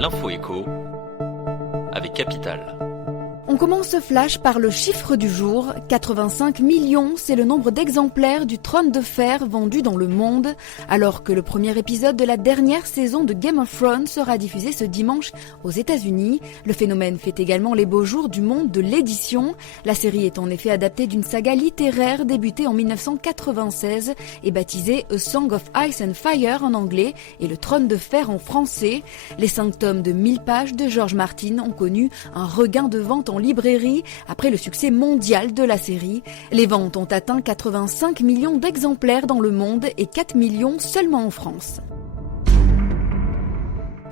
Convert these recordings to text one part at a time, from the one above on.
L'info écho avec Capital. On commence ce flash par le chiffre du jour. 85 millions, c'est le nombre d'exemplaires du Trône de Fer vendus dans le monde. Alors que le premier épisode de la dernière saison de Game of Thrones sera diffusé ce dimanche aux États-Unis, le phénomène fait également les beaux jours du monde de l'édition. La série est en effet adaptée d'une saga littéraire débutée en 1996 et baptisée A Song of Ice and Fire en anglais et Le Trône de Fer en français. Les 5 tomes de 1000 pages de George Martin ont connu un regain de vente en librairie après le succès mondial de la série. Les ventes ont atteint 85 millions d'exemplaires dans le monde et 4 millions seulement en France.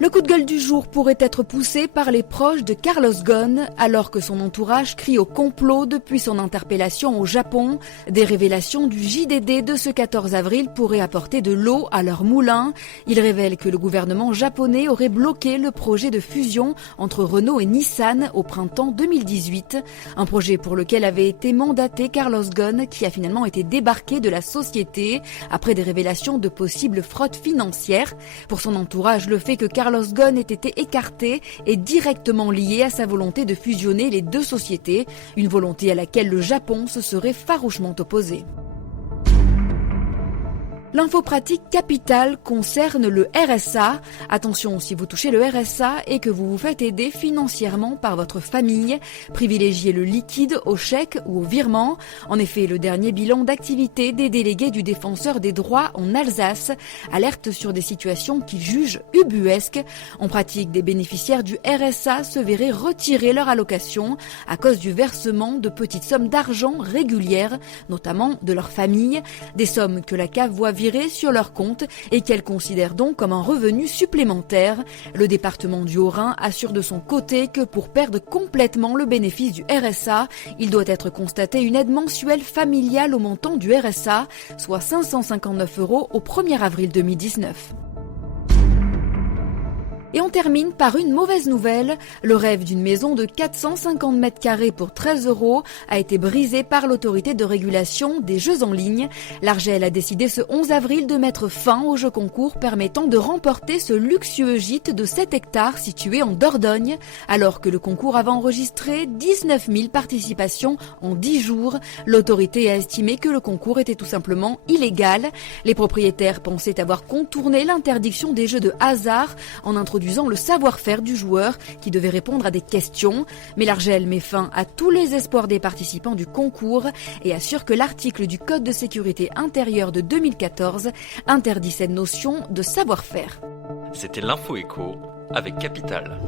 Le coup de gueule du jour pourrait être poussé par les proches de Carlos Ghosn, alors que son entourage crie au complot depuis son interpellation au Japon. Des révélations du JDD de ce 14 avril pourraient apporter de l'eau à leur moulin. Il révèle que le gouvernement japonais aurait bloqué le projet de fusion entre Renault et Nissan au printemps 2018. Un projet pour lequel avait été mandaté Carlos Ghosn, qui a finalement été débarqué de la société après des révélations de possibles fraudes financières. Pour son entourage, le fait que Carlos Ghosn ait été écarté est directement lié à sa volonté de fusionner les deux sociétés, une volonté à laquelle le Japon se serait farouchement opposé. L'info pratique capitale concerne le RSA. Attention, si vous touchez le RSA et que vous vous faites aider financièrement par votre famille, privilégiez le liquide au chèque ou au virement. En effet, le dernier bilan d'activité des délégués du Défenseur des droits en Alsace alerte sur des situations qu'ils jugent ubuesques. En pratique, des bénéficiaires du RSA se verraient retirer leur allocation à cause du versement de petites sommes d'argent régulières, notamment de leur famille, des sommes que la CAF voit virer sur leur compte et qu'elle considère donc comme un revenu supplémentaire. Le département du Haut-Rhin assure de son côté que pour perdre complètement le bénéfice du RSA, il doit être constaté une aide mensuelle familiale au montant du RSA, soit 559 € au 1er avril 2019. Et on termine par une mauvaise nouvelle. Le rêve d'une maison de 450 mètres carrés pour 13 € a été brisé par l'autorité de régulation des jeux en ligne. L'Arjel a décidé ce 11 avril de mettre fin au jeu concours permettant de remporter ce luxueux gîte de 7 hectares situé en Dordogne. Alors que le concours avait enregistré 19 000 participations en 10 jours, l'autorité a estimé que le concours était tout simplement illégal. Les propriétaires pensaient avoir contourné l'interdiction des jeux de hasard en introduisant le savoir-faire du joueur qui devait répondre à des questions. Mais l'Arjel met fin à tous les espoirs des participants du concours et assure que l'article du Code de sécurité intérieure de 2014 interdit cette notion de savoir-faire. C'était l'info écho avec Capital.